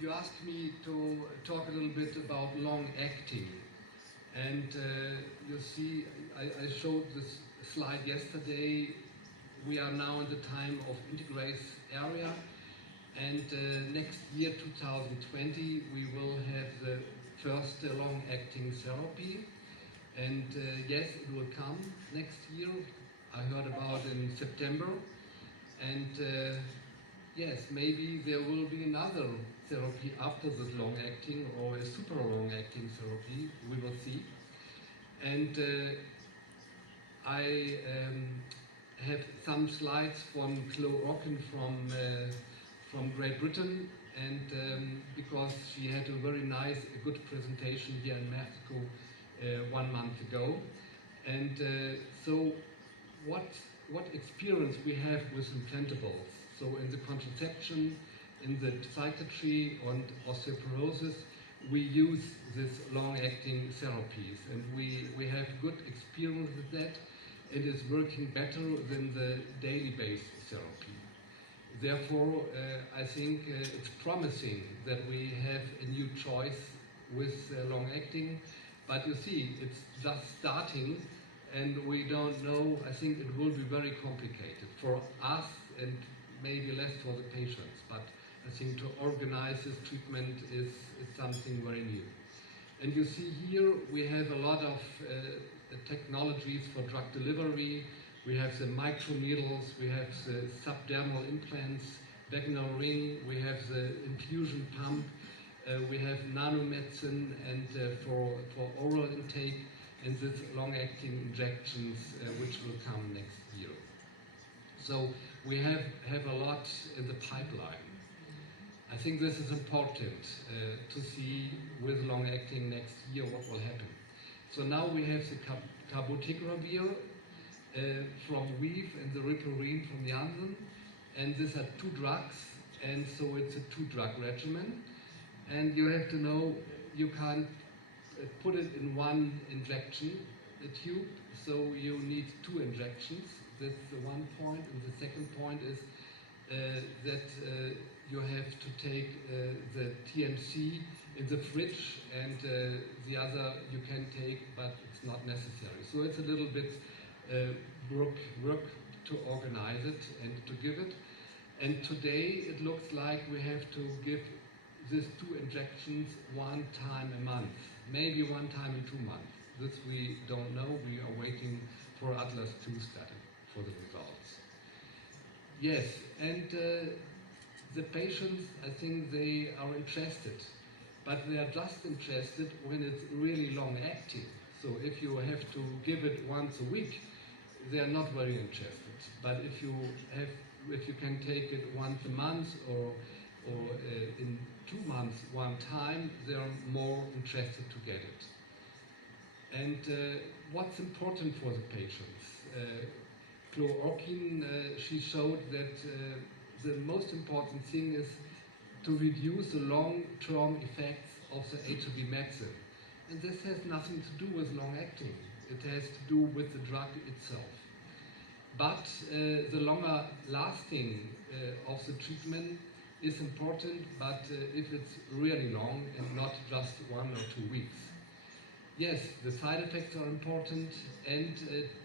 you asked me to talk a little bit about long-acting. And you see, I showed this slide yesterday. We are now in the time of integrase area. And next year, 2020, we will have the first long-acting therapy. And yes, it will come next year. I heard about it in September. And yes, maybe there will be another therapy after this long-acting or a super long-acting therapy. We will see. And I have some slides from chloroquine from Great Britain, and because she had a very nice, good presentation here in Mexico 1 month ago. And so what experience we have with implantables? So in the contraception, in the psychiatry and osteoporosis, we use these long-acting therapies, and we have good experience with that. It is working better than the daily-based therapy. Therefore, I think it's promising that we have a new choice with long-acting, but you see, it's just starting, and we don't know. I think it will be very complicated for us and maybe less for the patients, but I think to organize this treatment is something very new. And you see here we have a lot of technologies for drug delivery. We have the microneedles, we have the subdermal implants, vaginal ring, we have the infusion pump, we have nanomedicine, and for oral intake, and this long-acting injections which will come next year. So we have a lot in the pipeline. I think this is important to see with long-acting next year what will happen. So now we have the cabotegravir from Weave and the riperidone from Janssen, and these are 2 drugs, and so it's a 2-drug regimen. And you have to know you can't put it in one injection tube, so you need 2 injections. That's the one point, and the second point is that you have to take the TMC in the fridge, and the other you can take, but it's not necessary. So it's a little bit work to organize it and to give it. And today it looks like we have to give these 2 injections 1 time a month, maybe 1 time in 2 months. This we don't know. We are waiting for Atlas II study for the results. Yes, and the patients, I think they are interested, but they are just interested when it's really long-acting. So if you have to give it once a week, they are not very interested. But if you can take it once a month or in 2 months 1 time, they are more interested to get it. And what's important for the patients? Chloroquine, she showed that the most important thing is to reduce the long-term effects of the HIV medicine. And this has nothing to do with long-acting. It has to do with the drug itself. But the longer lasting of the treatment is important, but if it's really long and not just 1 or 2 weeks. Yes, the side effects are important, and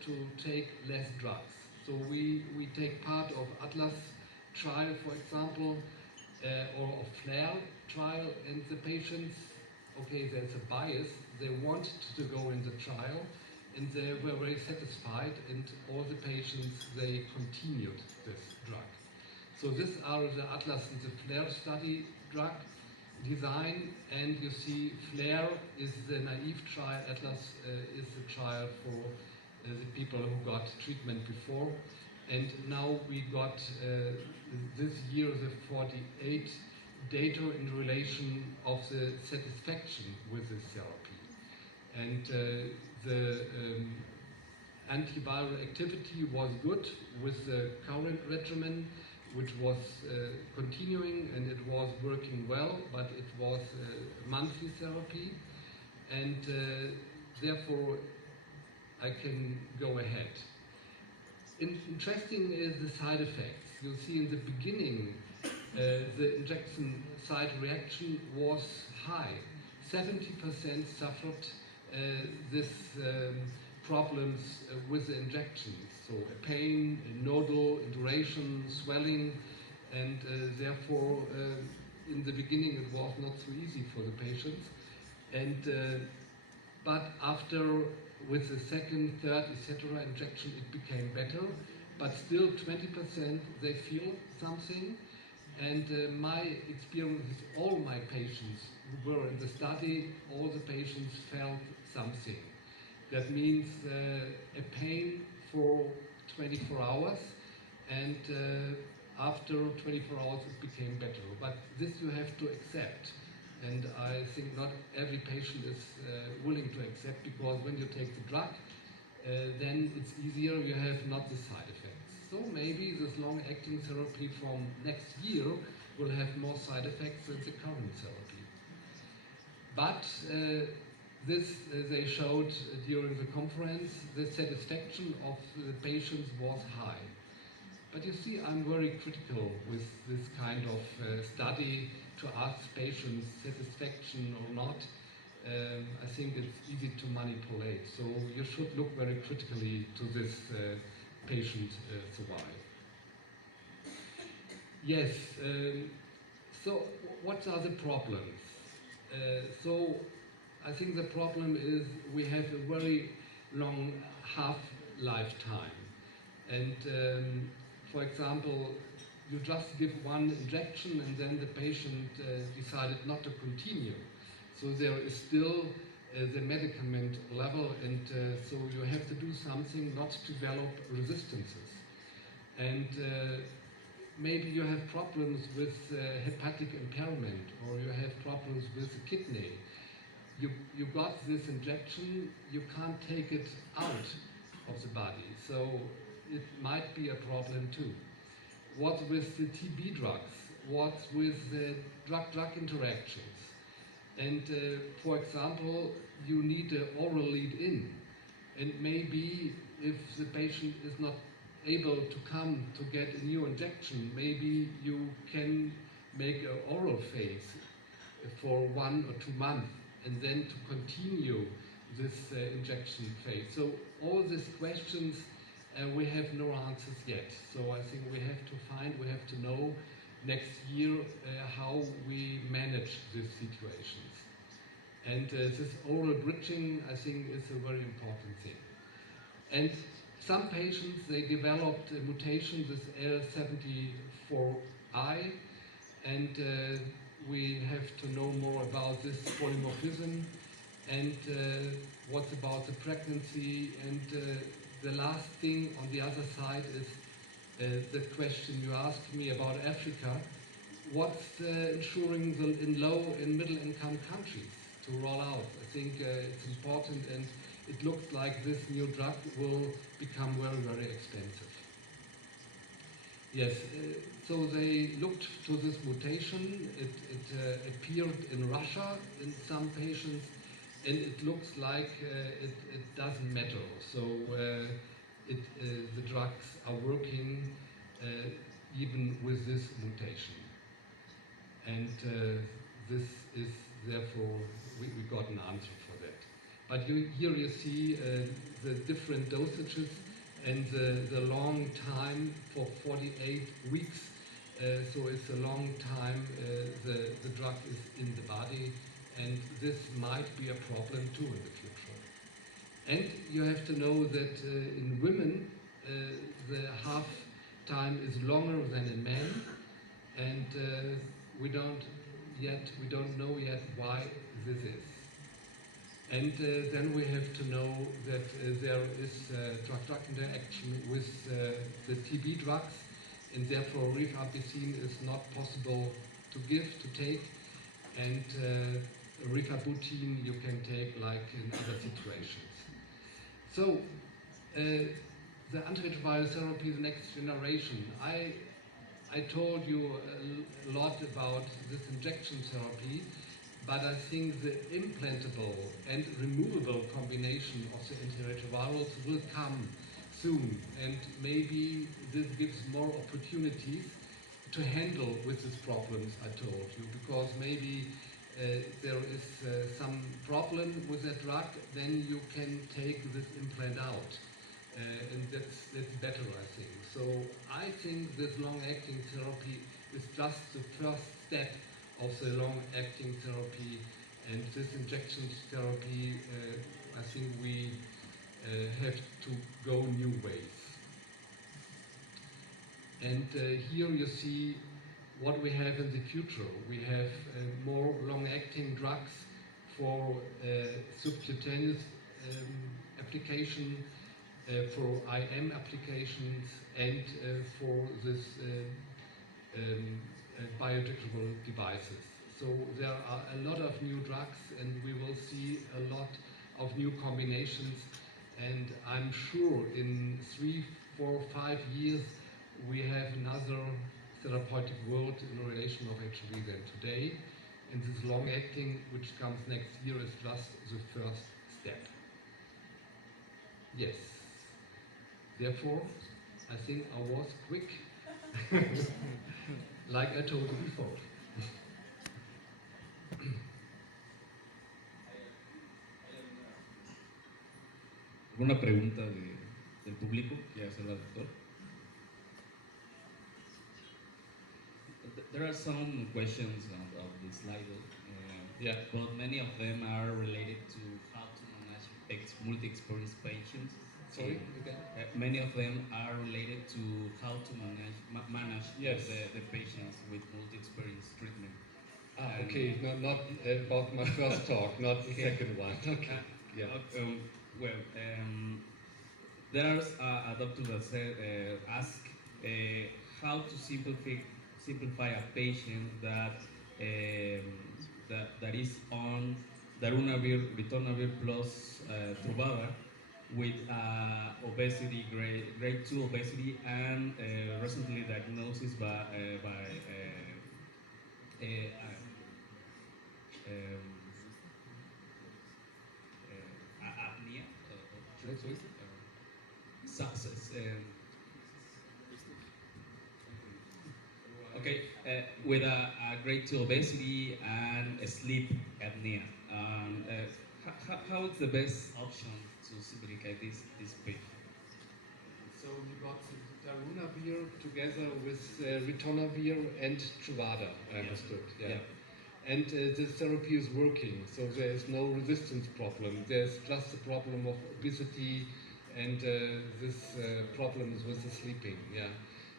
to take less drugs. So we take part of Atlas trial, for example, or of FLAIR trial, and the patients, okay, there's a bias, they wanted to go in the trial, and they were very satisfied, and all the patients, they continued this drug. So these are the Atlas and the FLAIR study drug design, and you see FLAIR is the naive trial, Atlas is the trial for the people who got treatment before, and now we got this year the 48 data in relation of the satisfaction with this therapy. And the antiviral activity was good with the current regimen, which was continuing, and it was working well, but it was monthly therapy, and therefore I can go ahead. Interesting is the side effects. You'll see in the beginning the injection site reaction was high. 70% suffered this problems with the injections. So a pain, a nodule, induration, swelling, and therefore in the beginning it was not so easy for the patients. And but after, with the second, third, etc. injection, it became better. But still 20% they feel something. And my experience with all my patients who were in the study, all the patients felt something. That means a pain for 24 hours, and after 24 hours it became better. But this you have to accept. And I think not every patient is willing to accept, because when you take the drug, then it's easier, you have not the side effects. So maybe this long-acting therapy from next year will have more side effects than the current therapy. But they showed during the conference, the satisfaction of the patients was high. But you see, I'm very critical with this kind of study to ask patients satisfaction or not. I think it's easy to manipulate. So you should look very critically to this patient survival. Yes, so what are the problems? So I think the problem is we have a very long half-life time. And for example, you just give one injection and then the patient decided not to continue. So there is still the medicament level, and so you have to do something not to develop resistances. And maybe you have problems with hepatic impairment, or you have problems with the kidney. You got this injection, you can't take it out of the body, so it might be a problem too. What's with the TB drugs? What's with the drug-drug interactions? And for example, you need an oral lead-in, and maybe if the patient is not able to come to get a new injection, maybe you can make an oral phase for 1 or 2 months, and then to continue this injection phase. So all these questions, we have no answers yet. So I think we have to know next year how we manage these situations. And this oral bridging, I think, is a very important thing. And some patients, they developed a mutation, this L74I, and we have to know more about this polymorphism, and what's about the pregnancy, and the last thing on the other side is the question you asked me about Africa. What's ensuring in low and middle income countries to roll out? I think it's important, and it looks like this new drug will become very, very expensive. Yes, so they looked to this mutation. It appeared in Russia in some patients, and it looks like it doesn't matter. So the drugs are working even with this mutation. And this is therefore, we got an answer for that. But here you see the different dosages and the long time for 48 weeks. So it's a long time the drug is in the body, and this might be a problem too in the future. And you have to know that in women the half time is longer than in men, and we don't know yet why this is. And then we have to know that there is drug-drug interaction with the TB drugs, and therefore rifampicin is not possible to give, to take, and rifabutin you can take like in other situations. So the antiretroviral therapy, the next generation. I told you a lot about this injection therapy, but I think the implantable and removable combination of the antiretrovirals will come soon, and maybe this gives more opportunities to handle with these problems I told you, because maybe there is some problem with that drug, then you can take this implant out. And that's better, I think. So I think this long-acting therapy is just the first step of the long-acting therapy, and this injection therapy, I think we have to go new ways. And here you see what we have in the future. We have more long-acting drugs for subcutaneous application, for IM applications, and for this biodegradable devices. So there are a lot of new drugs, and we will see a lot of new combinations, and I'm sure in 3, 4, 5 years we have another therapeutic world in relation of HIV than today, and this long-acting, which comes next year, is just the first step. Yes. Therefore, I think I was quick, like I told you before. ¿Alguna pregunta del público que hacerla al doctor? There are some questions of the slide, Yeah. but many of them are related to how to manage multi-experience patients. Sorry, again? Many of them are related to how to manage Yes. the patients with multi-experience treatment. Okay, not about my first talk, not the second one. Okay. Yeah. There's a doctor that said, ask how to simplify a patient that is on ritonavir plus truvada with obesity, grade 2 obesity, and recently diagnosed by apnea. Okay, with a grade 2 obesity and a sleep apnea. How is the best option to simplify this patient? So we got darunavir together with ritonavir and Truvada, I understood. Yeah. And the therapy is working, so there is no resistance problem. There's just a problem of obesity and this problems with the sleeping. Yeah.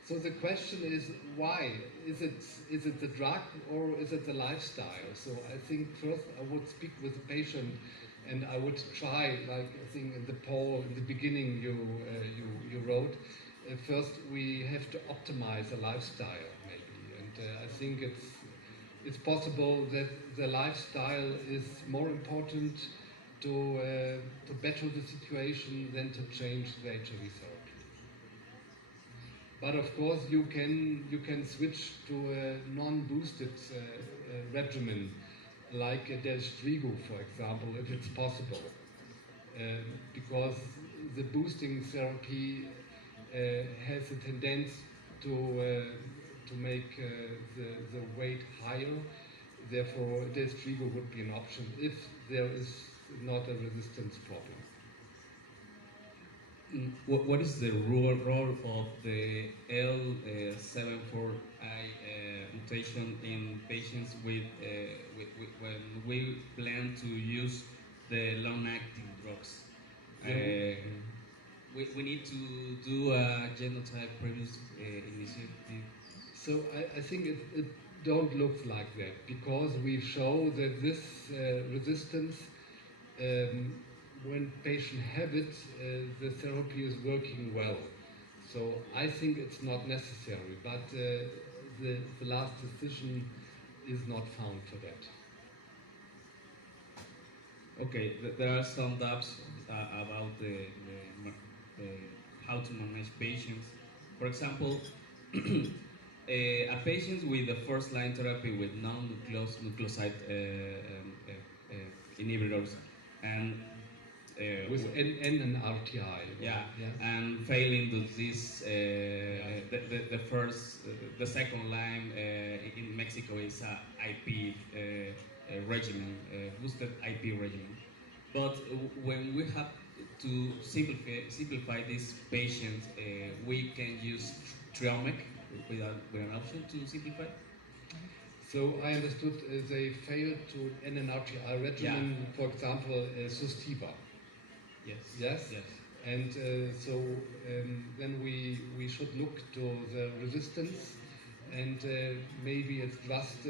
So the question is, why? Is it the drug or is it the lifestyle? So I think first I would speak with the patient, and I would try, like I think in the poll in the beginning you wrote, first we have to optimize the lifestyle maybe, and I think it's possible that the lifestyle is more important to better the situation than to change the HIV therapy. But of course you can switch to a non-boosted regimen, like a Delstrigo, for example, if it's possible, because the boosting therapy has a tendency to make the weight higher. Therefore, Delstrigo would be an option if there is not a resistance problem. What is the role of the L74I mutation in patients with when we plan to use the long-acting drugs? We need to do a genotype previous initiative. So I think it don't look like that, because we show that this resistance, when patients have it, the therapy is working well. So I think it's not necessary, but the last decision is not found for that. Okay, there are some doubts about how to manage patients. For example, a patient with the first-line therapy with non-nucleoside inhibitors, and with N and RTI. Yeah, and failing to this, the second line in Mexico is a IP regimen, boosted IP regimen. But when we have to simplify these patients, we can use Triomec with an option to simplify. So I understood they failed to NNRTI regimen, for example, Sustiva. Yes. Yes. Yes. And then we should look to the resistance, and maybe it's just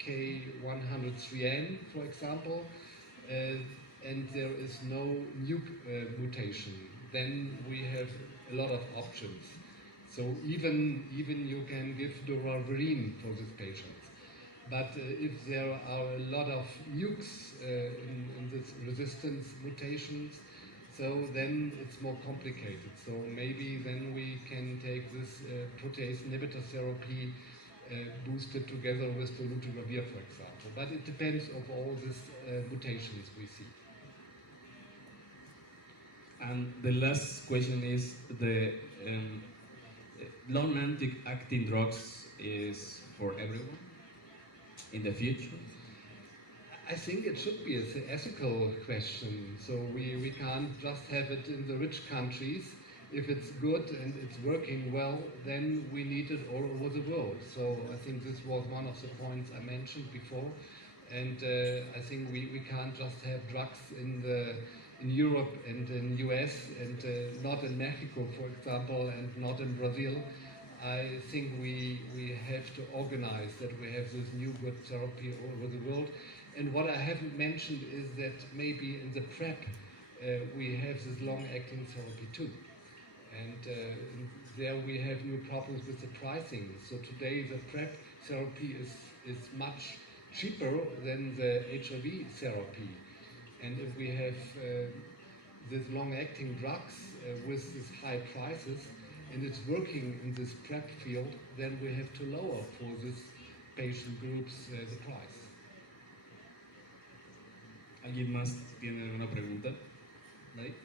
K103N, for example, and there is no new mutation. Then we have a lot of options. So even you can give doravirine for this patient. But if there are a lot of nukes in this resistance mutations, so then it's more complicated. So maybe then we can take this protease inhibitor therapy boosted together with dolutegravir, for example. But it depends on all these mutations we see. And the last question is, the long-acting drugs is for everyone in the future? I think it should be an ethical question. So we can't just have it in the rich countries. If it's good and it's working well, then we need it all over the world. So I think this was one of the points I mentioned before. And I think we can't just have drugs in Europe and in US and not in Mexico, for example, and not in Brazil. I think we have to organize that we have this new good therapy all over the world. And what I haven't mentioned is that maybe in the PrEP we have this long-acting therapy too. And there we have new problems with the pricing. So today the PrEP therapy is much cheaper than the HIV therapy. And if we have these long-acting drugs with these high prices, and it's working in this PrEP field, then we have to lower for these patient groups the price. ¿Alguien más tiene alguna pregunta? Right?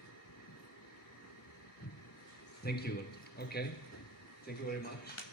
Thank you, Doctor. Okay. Thank you very much.